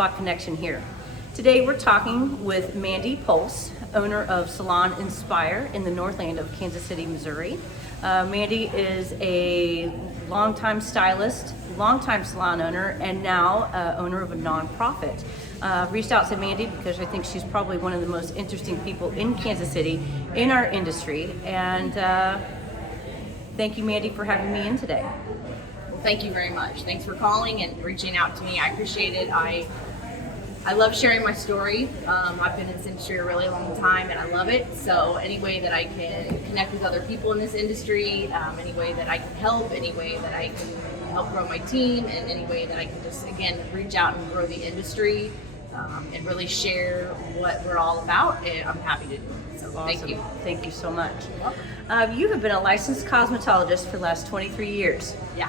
Salonspa Connection here. Today we're talking with Mandy Pulse, owner of Salon Inspire in the Northland of Kansas City, Missouri. Mandy is a longtime stylist, longtime salon owner, and now owner of a nonprofit. Reached out to Mandy because I think she's probably one of the most interesting people in Kansas City in our industry. And thank you, Mandy, for having me in today. Well, thank you very much. Thanks for calling and reaching out to me. I appreciate it. I love sharing my story. I've been in this industry a really long time and I love it. So any way that I can connect with other people in this industry, any way that I can help, any way that I can help grow my team, and any way that I can just, again, reach out and grow the industry and really share what we're all about, I'm happy to do it. So Awesome. Thank you. Thank you so much. You have been a licensed cosmetologist for the last 23 years. Yeah.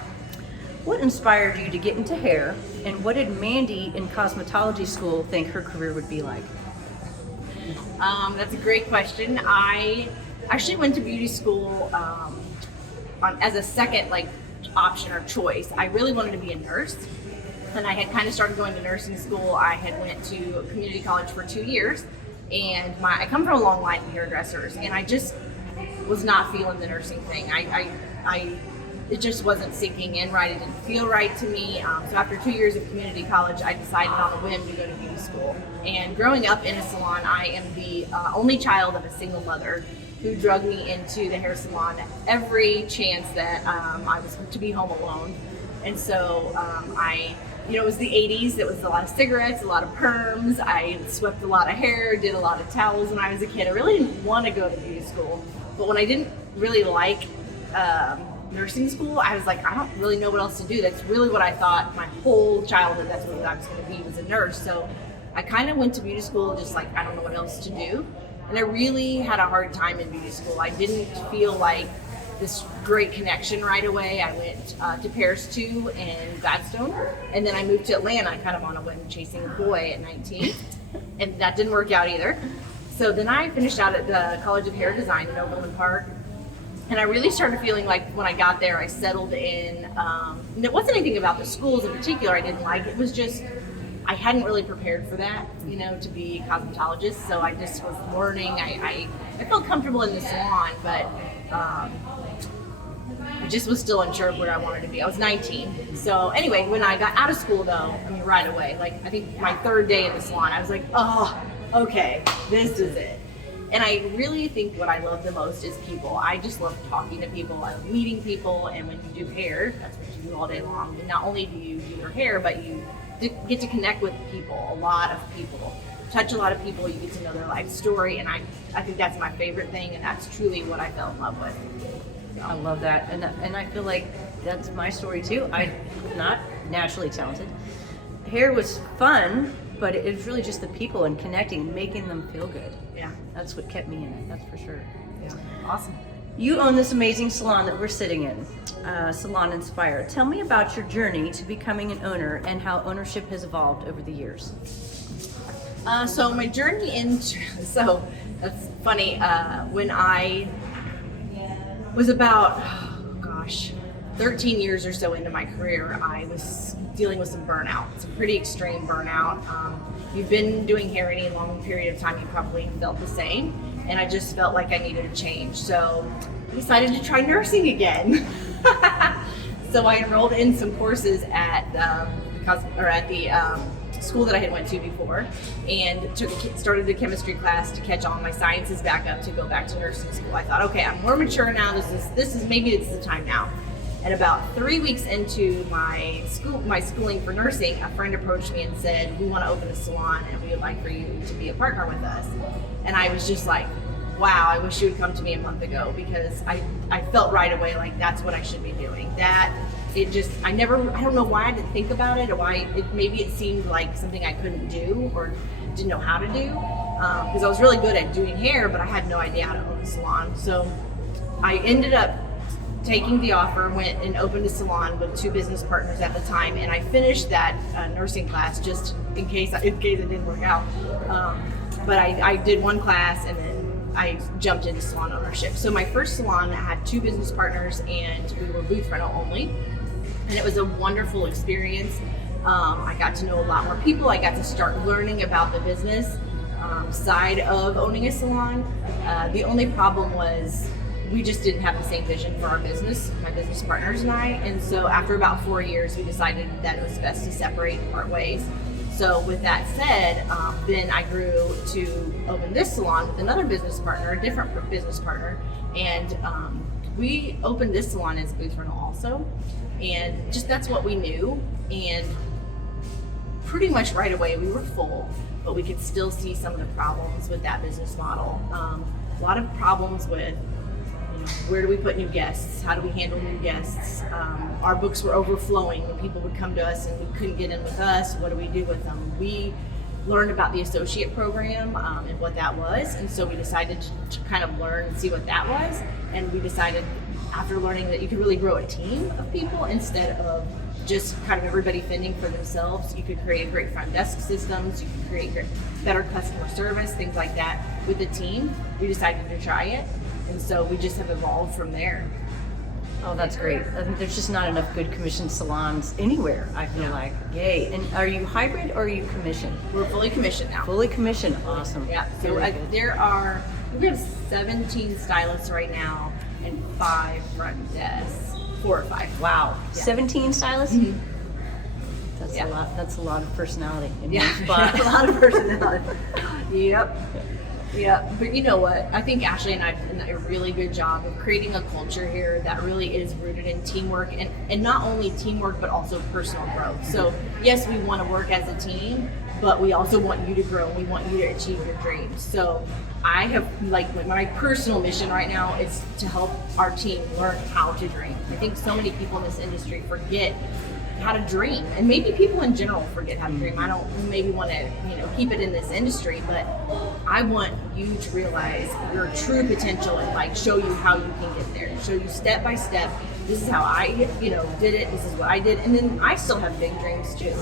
What inspired you to get into hair, and what did Mandy in cosmetology school think her career would be like? That's a great question. I actually went to beauty school as a second option or choice. I really wanted to be a nurse, and I had kind of started going to nursing school. I had went to community college for 2 years, and I come from a long line of hairdressers, and I just was not feeling the nursing thing. It just wasn't sinking in right. It didn't feel right to me. So after 2 years of community college, I decided on a whim to go to beauty school. And growing up in a salon, I am the only child of a single mother who drugged me into the hair salon every chance that I was to be home alone. And so it was the 80s. It was a lot of cigarettes, a lot of perms. I swept a lot of hair, did a lot of towels when I was a kid. I really didn't want to go to beauty school. But when I didn't really like nursing school, I was like, I don't really know what else to do. That's really what I thought my whole childhood, that's what I was going to be, was a nurse. So I kind of went to beauty school just like, I don't know what else to do. And I really had a hard time in beauty school. I didn't feel like this great connection right away. I went to Paris 2 and Gladstone, and then I moved to Atlanta kind of on a whim, chasing a boy at 19, and that didn't work out either. So then I finished out at the College of Hair Design in Overland Park, and I really started feeling like when I got there, I settled in. And it wasn't anything about the schools in particular I didn't like. It was just, I hadn't really prepared for that, to be a cosmetologist. So I just was learning. I felt comfortable in the salon, but I just was still unsure of where I wanted to be. I was 19. So anyway, when I got out of school though, right away, I think my third day in the salon, I was like, oh, okay, this is it. And I really think what I love the most is people. I just love talking to people. I love meeting people. And when you do hair, that's what you do all day long. And not only do you do your hair, but you get to connect with people, a lot of people. Touch a lot of people, you get to know their life story. And I think that's my favorite thing. And that's truly what I fell in love with. So. I love that. And I feel like that's my story too. I'm not naturally talented. Hair was fun, but it was really just the people and connecting, making them feel good. Yeah. That's what kept me in it, that's for sure. Yeah. Awesome. You own this amazing salon that we're sitting in, Salon Inspire. Tell me about your journey to becoming an owner and how ownership has evolved over the years. So my journey so that's funny, when I was about, 13 years or so into my career, I was dealing with some burnout, some pretty extreme burnout. You've been doing hair any long period of time, you probably felt the same, and I just felt like I needed a change. So I decided to try nursing again. So I enrolled in some courses at the school that I had went to before, and started a chemistry class to catch all my sciences back up to go back to nursing school. I thought, okay, I'm more mature now. Maybe it's the time now. And about 3 weeks into my schooling for nursing, a friend approached me and said, we want to open a salon and we would like for you to be a partner with us. And I was just like, wow, I wish you would come to me a month ago, because I felt right away like that's what I should be doing. I don't know why I didn't think about it, or why maybe it seemed like something I couldn't do or didn't know how to do, because I was really good at doing hair, but I had no idea how to own a salon. So I ended up taking the offer, went and opened a salon with 2 business partners at the time, and I finished that nursing class just in case it didn't work out. But I did 1 class, and then I jumped into salon ownership. So my first salon had 2 business partners, and we were booth rental only, and it was a wonderful experience. I got to know a lot more people. I got to start learning about the business side of owning a salon. The only problem was we just didn't have the same vision for our business, my business partners and I. And so after about 4 years, we decided that it was best to separate and part ways. So with that said, then I grew to open this salon with another business partner, a different business partner. And we opened this salon as booth rental also. And just that's what we knew. And pretty much right away we were full, but we could still see some of the problems with that business model. A lot of problems with, where do we put new guests? How do we handle new guests? Our books were overflowing when people would come to us and we couldn't get in with us. What do we do with them? We learned about the associate program and what that was. And so we decided to kind of learn and see what that was. And we decided after learning that you could really grow a team of people instead of just kind of everybody fending for themselves. You could create great front desk systems, you could create better customer service, things like that with the team. We decided to try it, and so we just have evolved from there. Oh, that's great. I think there's just not enough good commissioned salons anywhere, I feel like. Yay. And are you hybrid or are you commissioned? We're fully commissioned now. Fully commissioned, awesome. Yeah, so we have 17 stylists right now and 5 front desks. 4 or 5. Wow. Yeah. 17 stylists? Mm-hmm. That's Yeah. a lot. That's a lot of personality in Yeah, one spot. a lot of personality. Yep. Yeah, but you know what? I think Ashley and I have done a really good job of creating a culture here that really is rooted in teamwork and not only teamwork, but also personal growth. So yes, we want to work as a team, but we also want you to grow and we want you to achieve your dreams. So I have, my personal mission right now is to help our team learn how to dream. I think so many people in this industry forget how to dream, and maybe people in general forget how to dream. I don't maybe want to keep it in this industry, but I want you to realize your true potential and show you how you can get there, show you step by step. This is how I did it, this is what I did, and then I still have big dreams too,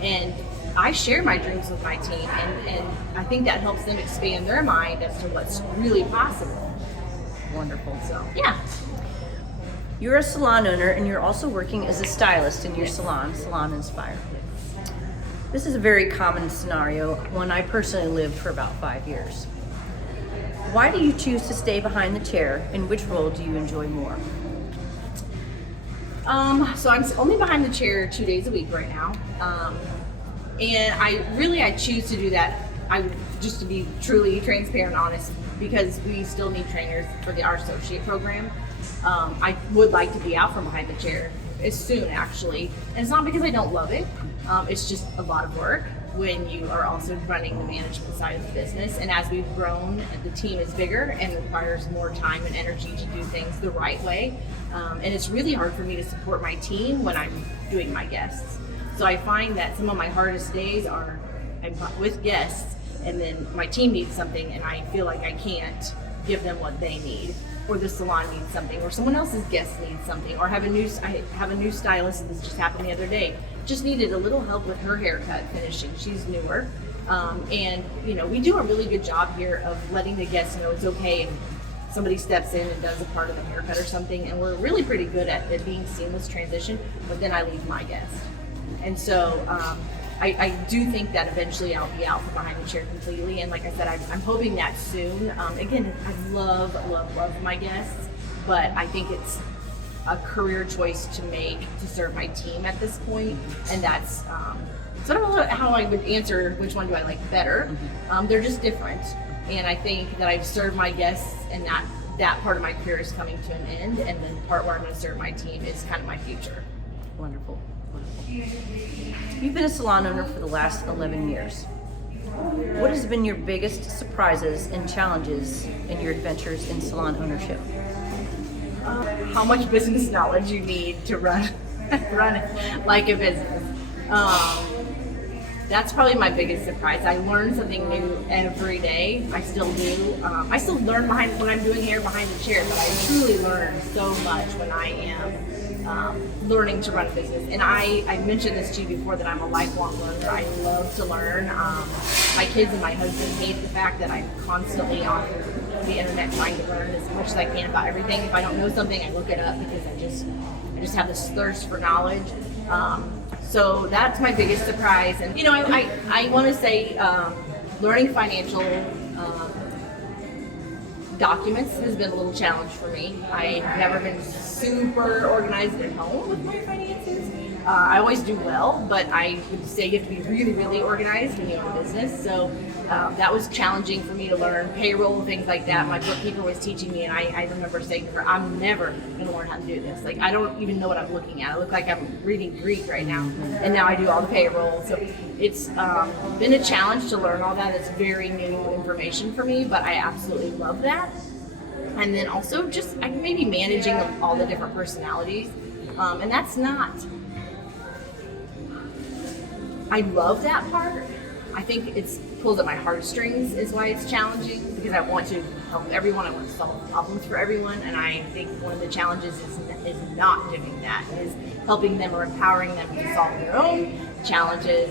and I share my dreams with my team, and I think that helps them expand their mind as to what's really possible. Wonderful. So yeah. You're a salon owner and you're also working as a stylist in your salon, Salon Inspire. This is a very common scenario, one I personally lived for about 5 years. Why do you choose to stay behind the chair, and which role do you enjoy more? So I'm only behind the chair 2 days a week right now. And I choose to do that, just to be truly transparent and honest, because we still need trainers for our associate program. I would like to be out from behind the chair as soon, actually. And it's not because I don't love it. It's just a lot of work when you are also running the management side of the business. And as we've grown, the team is bigger and requires more time and energy to do things the right way. And it's really hard for me to support my team when I'm doing my guests. So I find that some of my hardest days are I'm with guests, and then my team needs something and I feel like I can't give them what they need, or the salon needs something, or someone else's guest needs something, or I have a new stylist. This just happened the other day. Just needed a little help with her haircut finishing. She's newer, and we do a really good job here of letting the guests know it's okay if somebody steps in and does a part of the haircut or something, and we're really pretty good at it being seamless transition. But then I leave my guest, and so I do think that eventually I'll be out from behind the chair completely. And like I said, I'm hoping that soon. Again, I love my guests, but I think it's a career choice to make to serve my team at this point. And that's, so I don't know how I would answer which one do I like better. They're just different. And I think that I've served my guests, and that part of my career is coming to an end. And then the part where I'm going to serve my team is kind of my future. Wonderful. You've been a salon owner for the last 11 years. What has been your biggest surprises and challenges in your adventures in salon ownership? How much business knowledge you need to run it like a business. That's probably my biggest surprise. I learn something new every day. I still do. I still learn when I'm doing hair behind the chair, but I truly learn so much when I am learning to run a business. And I mentioned this to you before, that I'm a lifelong learner. I love to learn. My kids and my husband hate the fact that I'm constantly on the internet trying to learn as much as I can about everything. If I don't know something, I look it up because I just have this thirst for knowledge. So that's my biggest surprise. And I want to say learning financial documents has been a little challenge for me. I've never been super organized at home with my finances. I always do well, but I would say you have to be really, really organized when you own a business. So that was challenging for me to learn payroll, things like that. My bookkeeper was teaching me, and I remember saying to her, I'm never going to learn how to do this. Like, I don't even know what I'm looking at. I look like I'm reading Greek right now, and now I do all the payroll. So it's been a challenge to learn all that. It's very new information for me, but I absolutely love that. And then also just maybe managing all the different personalities. And that's not... I love that part. I think it's pulls at my heartstrings is why it's challenging, because I want to help everyone. I want to solve problems for everyone, and I think one of the challenges is not doing that, is helping them or empowering them to solve their own challenges.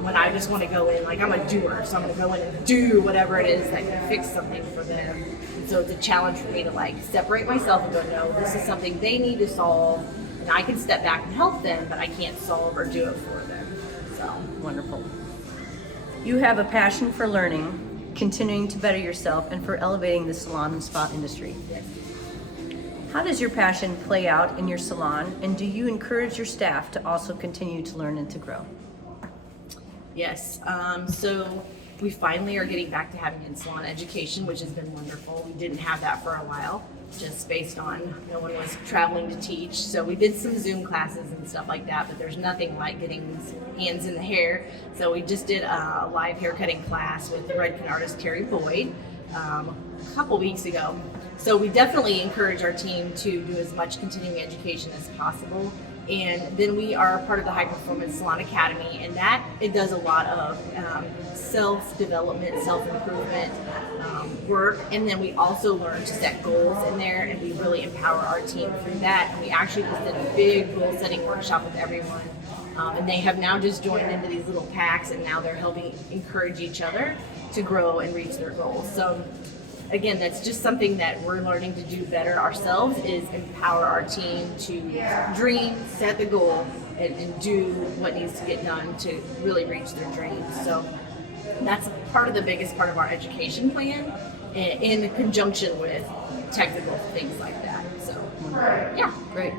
When I just want to go in, like, I'm a doer, so I'm going to go in and do whatever it is that can fix something for them. And so it's a challenge for me to separate myself and go, no, this is something they need to solve, and I can step back and help them, but I can't solve or do it for them. So Wonderful. You have a passion for learning, continuing to better yourself, and for elevating the salon and spa industry. yes. How does your passion play out in your salon, and do you encourage your staff to also continue to learn and to grow? Yes. So we finally are getting back to having in-salon education, which has been wonderful. We didn't have that for a while, just based on no one was traveling to teach. So we did some Zoom classes and stuff like that, but there's nothing like getting hands in the hair. So we just did a live haircutting class with the Redken artist Terry Boyd a couple weeks ago. So we definitely encourage our team to do as much continuing education as possible. And then we are part of the High Performance Salon Academy, and that it does a lot of self-development, self-improvement work. And then we also learn to set goals in there, and we really empower our team through that. And we actually just did a big goal-setting workshop with everyone, and they have now just joined into these little packs, and now they're helping encourage each other to grow and reach their goals. So again, that's just something that we're learning to do better ourselves, is empower our team to dream, set the goal, and do what needs to get done to really reach their dreams. So that's part of the biggest part of our education plan, in conjunction with technical things like that. So yeah. Great.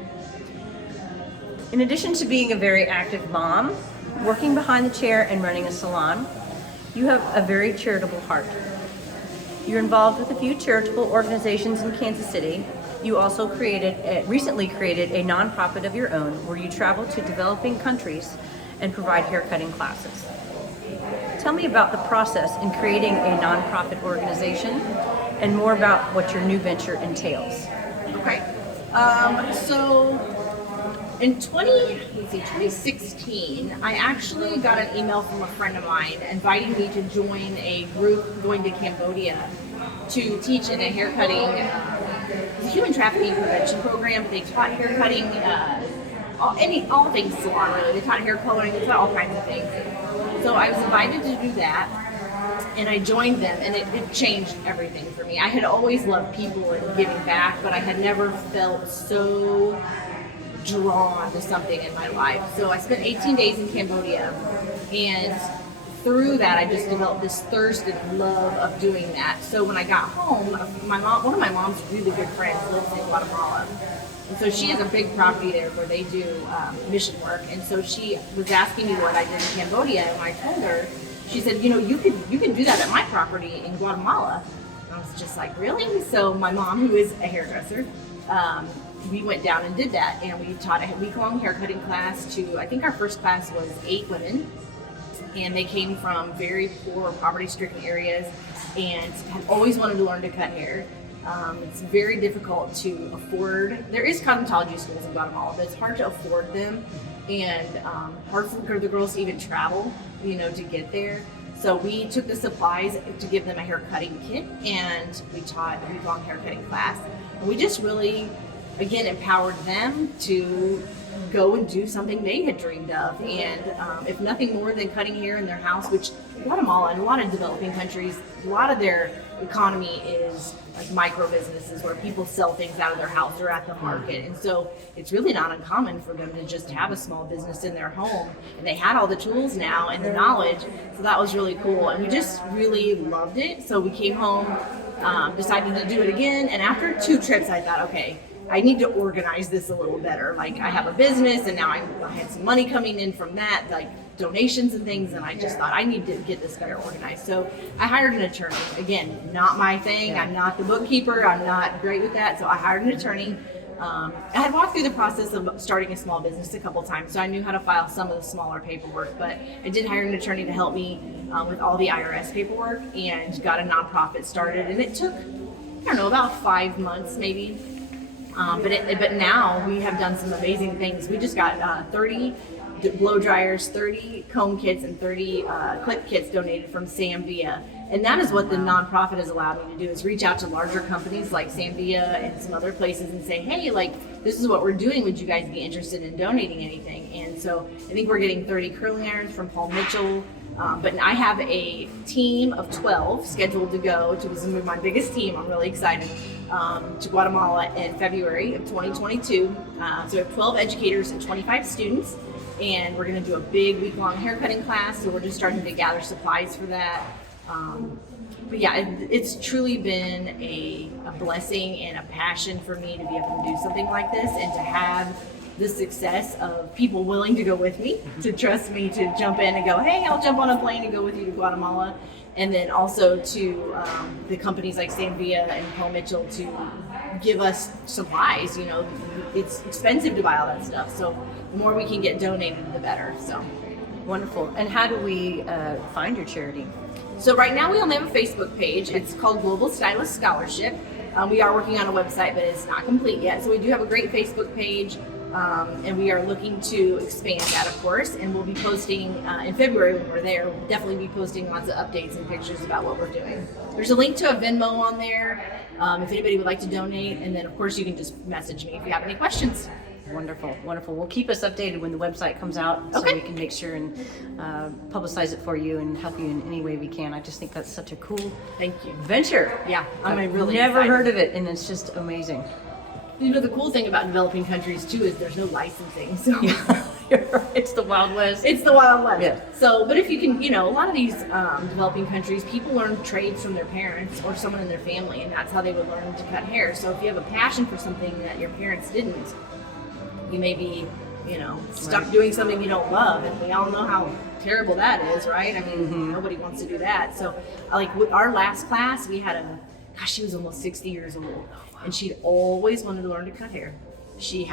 In addition to being a very active mom, working behind the chair and running a salon, you have a very charitable heart. You're involved with a few charitable organizations in Kansas City. You also recently created a nonprofit of your own where you travel to developing countries and provide haircutting classes. Tell me about the process in creating a nonprofit organization and more about what your new venture entails. Okay. So in 2016, I actually got an email from a friend of mine inviting me to join a group going to Cambodia to teach in a haircutting, human trafficking prevention program. They taught haircutting, all things salon really. They taught hair coloring, they taught all kinds of things. So I was invited to do that, and I joined them, and it changed everything for me. I had always loved people and giving back, but I had never felt so drawn to something in my life. So I spent 18 days in Cambodia, and through that I just developed this thirst and love of doing that. So when I got home, one of my mom's really good friends lives in Guatemala, and so she has a big property there where they do mission work. And so she was asking me what I did in Cambodia, and when I told her, she said, you can do that at my property in Guatemala. And I was just like, really? So my mom, who is a hairdresser, we went down and did that, and we taught a week-long haircutting class to, I think our first class was 8 women, and they came from very poor, poverty-stricken areas and had always wanted to learn to cut hair. It's very difficult to afford. There is cosmetology schools in Guatemala, but it's hard to afford them, and hard for the girls to even travel, to get there. So we took the supplies to give them a haircutting kit, and we taught a week-long haircutting class. And we just really, again, empowered them to go and do something they had dreamed of. And if nothing more than cutting hair in their house, which Guatemala and a lot of developing countries, a lot of their economy is like micro businesses where people sell things out of their house or at the market. And so it's really not uncommon for them to just have a small business in their home. And they had all the tools now and the knowledge. So that was really cool. And we just really loved it. So we came home, decided to do it again. And after 2 trips, I thought, okay, I need to organize this a little better. Like, I have a business, and now I had some money coming in from that, like donations and things, and I just thought I need to get this better organized. So I hired an attorney. Again, not my thing. I'm not the bookkeeper. I'm not great with that. So I hired an attorney. I had walked through the process of starting a small business a couple times, so I knew how to file some of the smaller paperwork, but I did hire an attorney to help me with all the IRS paperwork, and got a nonprofit started. And it took, I don't know, about 5 months maybe. But now we have done some amazing things. We just got 30 blow dryers, 30 comb kits, and 30 clip kits donated from Zambia. And that is what the nonprofit has allowed me to do, is reach out to larger companies like Zambia and some other places and say, hey, like, this is what we're doing. Would you guys be interested in donating anything? And so I think we're getting 30 curling irons from Paul Mitchell. But I have a team of 12 scheduled to go to, this is my biggest team, I'm really excited, to Guatemala in February of 2022. So we have 12 educators and 25 students, and we're going to do a big week-long haircutting class, so we're just starting to gather supplies for that. But yeah, it's truly been a blessing and a passion for me to be able to do something like this, and to have the success of people willing to go with me, to trust me to jump in and go, hey, I'll jump on a plane and go with you to Guatemala. And then also to the companies like Zambia and Paul Mitchell to give us supplies. You know, it's expensive to buy all that stuff, so the more we can get donated, the better. So Wonderful. And how do we find your charity? So right now we only have a Facebook page. It's called Global Stylist Scholarship. We are working on a website, but it's not complete yet. So we do have a great Facebook page. And we are looking to expand that, of course, and we'll be posting in February when we're there. We'll definitely be posting lots of updates and pictures about what we're doing. There's a link to a Venmo on there if anybody would like to donate, and then of course you can just message me if you have any questions. Wonderful, wonderful. Well, keep us updated when the website comes out, so we can make sure and publicize it for you and help you in any way we can. I just think that's such a cool Thank you. venture. Yeah, I've really never excited. heard of it, and it's just amazing. You know, the cool thing about developing countries too is there's no licensing. So You're right. It's the Wild West. it's the Wild West. Yeah. So, but if you can, you know, a lot of these developing countries, people learn trades from their parents or someone in their family, and that's how they would learn to cut hair. So if you have a passion for something that your parents didn't, you may be, you know, stuck doing something you don't love, and we all know how terrible that is, right? I mean, nobody wants to do that. So, like with our last class, we had she was almost 60 years old, and she'd always wanted to learn to cut hair. She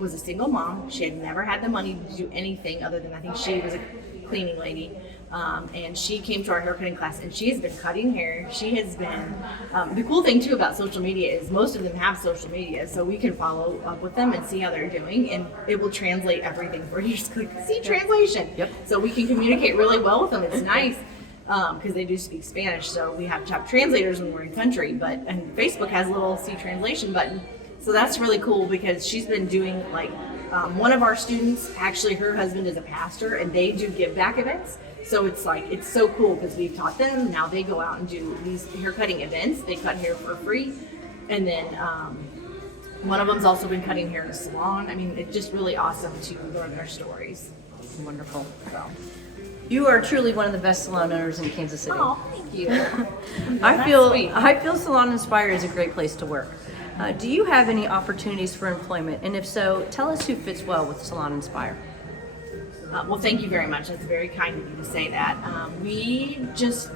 was a single mom. She had never had the money to do anything other than, I think she was a cleaning lady. And she came to our haircutting class, and she has been cutting hair. She has been, the cool thing too about social media is most of them have social media, so we can follow up with them and see how they're doing, and it will translate everything for you. Just click see translation. Yep. So we can communicate really well with them. It's nice. Because they do speak Spanish, so we have to have translators when we're in country, and Facebook has a little see translation button. So that's really cool, because she's been doing, like, one of our students, actually her husband is a pastor, and they do give back events. So it's like, it's so cool because we've taught them, now they go out and do these hair cutting events. They cut hair for free. And then one of them's also been cutting hair in a salon. I mean, it's just really awesome to learn their stories. Wonderful. So. You are truly one of the best salon owners in Kansas City. Oh, thank you. I feel Salon Inspire is a great place to work. Do you have any opportunities for employment? And if so, tell us who fits well with Salon Inspire. Well, thank you very much. That's very kind of you to say that. We just,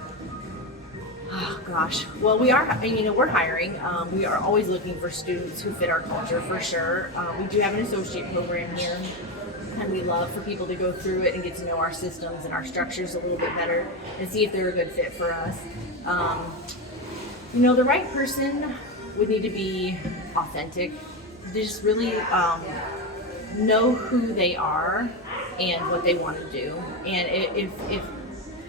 well, we are, you know, we're hiring. We are always looking for students who fit our culture, for sure. We do have an associate program here, and we love for people to go through it and get to know our systems and our structures a little bit better and see if they're a good fit for us. You know, the right person would need to be authentic. They just really know who they are and what they want to do. And if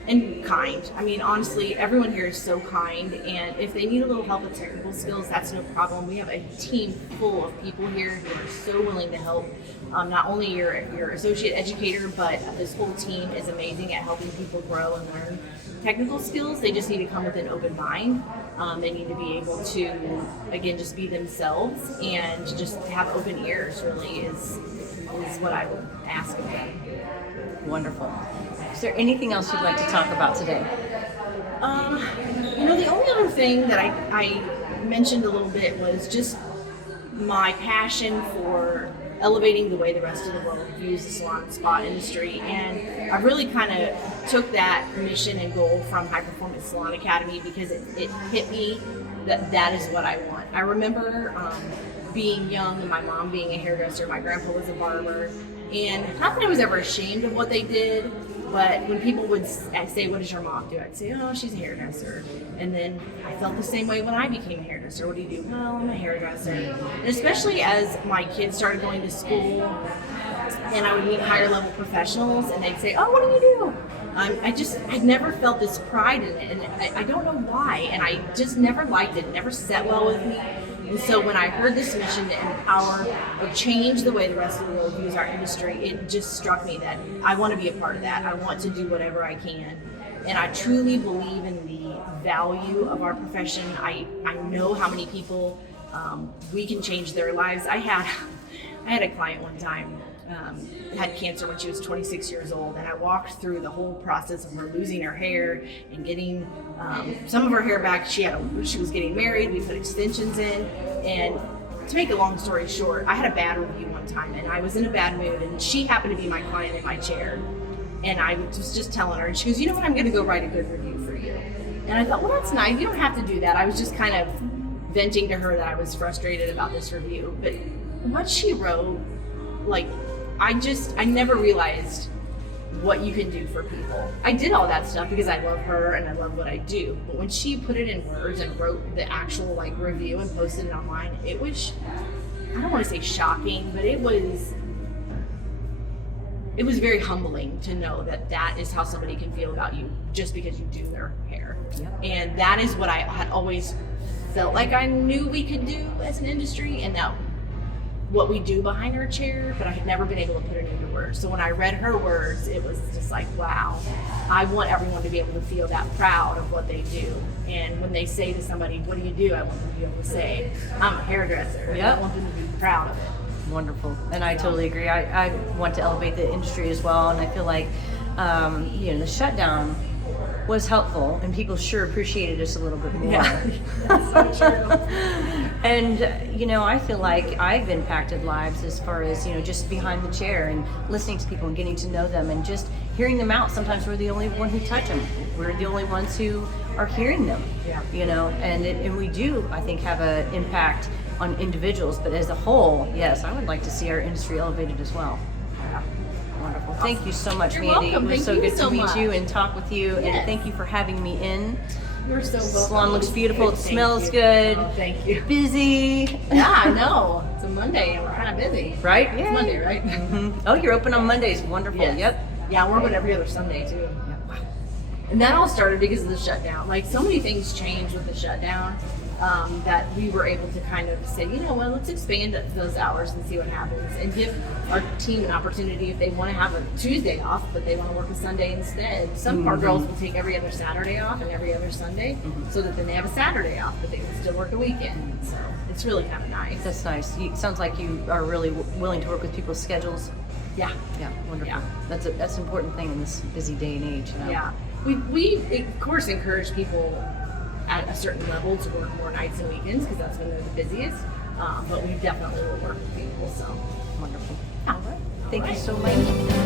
and kind. I mean, honestly, everyone here is so kind, and if they need a little help with technical skills, that's no problem. We have a team full of people here who are so willing to help. Not only your associate educator, but this whole team is amazing at helping people grow and learn technical skills. They just need to come with an open mind. They need to be able to, again, just be themselves and just have open ears, really, is what I would ask of them. Wonderful. Is there anything else you'd like to talk about today? The only other thing that I mentioned a little bit was just my passion for elevating the way the rest of the world views the salon and spa industry. And I really kind of took that mission and goal from High Performance Salon Academy because it hit me that is what I want. I remember being young and my mom being a hairdresser, my grandpa was a barber, and not that I was ever ashamed of what they did, but when people would say, "What does your mom do?" I'd say, "Oh, she's a hairdresser." And then I felt the same way when I became a hairdresser. What do you do? Well, I'm a hairdresser. And especially as my kids started going to school and I would meet higher level professionals and they'd say, "Oh, what do you do?" I never felt this pride in it, and I don't know why, and I just never liked it. It never sat well with me. And so when I heard this mission to empower or change the way the rest of the world views our industry, it just struck me that I want to be a part of that. I want to do whatever I can. And I truly believe in the value of our profession. I know how many people we can change their lives. I had a client one time, had cancer when she was 26 years old, and I walked through the whole process of her losing her hair and getting some of her hair back. She was getting married. We put extensions in, and to make a long story short, I had a bad review one time, and I was in a bad mood, and she happened to be my client in my chair, and I was just telling her, and she goes, "You know what? I'm going to go write a good review for you." And I thought, well, that's nice. You don't have to do that. I was just kind of venting to her that I was frustrated about this review, but what she wrote, I never realized what you can do for people. I did all that stuff because I love her and I love what I do. But when she put it in words and wrote the actual review and posted it online, it was, I don't want to say shocking, but it was very humbling to know that is how somebody can feel about you just because you do their hair. Yep. And that is what I had always felt like I knew we could do as an industry, and that what we do behind her chair, but I had never been able to put it into words. So when I read her words, it was just like, wow, I want everyone to be able to feel that proud of what they do. And when they say to somebody, "What do you do?" I want them to be able to say, "I'm a hairdresser." Yep. I want them to be proud of it. Wonderful. And I totally agree. I want to elevate the industry as well, and I feel like the shutdown was helpful, and people sure appreciated us a little bit more. Yeah, that's so true. And I feel like I've impacted lives as far as just behind the chair and listening to people and getting to know them and just hearing them out. Sometimes we're the only one who touch them. We're the only ones who are hearing them. Yeah. And we do, I think, have an impact on individuals, but as a whole, yes, I would like to see our industry elevated as well. Wonderful. Awesome. Thank you so much, You're Mandy. welcome. It was Thank so you good so to meet much. you and talk with you. Yes. And thank you for having me in. You're so welcome. Salon looks beautiful. It Thank smells you. good. Oh, thank you. Busy. Yeah, I know. It's a Monday and we're kind of busy. Right? It's Monday, right? Mm-hmm. Oh, you're open on Mondays. Wonderful. Yes. Yep. Yeah, we're open every other Sunday too. Wow. And that all started because of the shutdown. So many things changed with the shutdown that we were able to kind of say, let's expand those hours and see what happens, and give our team an opportunity if they want to have a Tuesday off, but they want to work a Sunday instead. Some of our girls will take every other Saturday off and every other Sunday, so that then they have a Saturday off, but they will still work a weekend. So it's really kind of nice. That's nice. It sounds like you are really willing to work with people's schedules. Yeah. Yeah, wonderful. Yeah. That's an important thing in this busy day and age. Yeah. We of course encourage people at a certain level to work more nights and weekends because that's when they're the busiest. But we definitely will work with people. So Wonderful. all right. Thank you so much.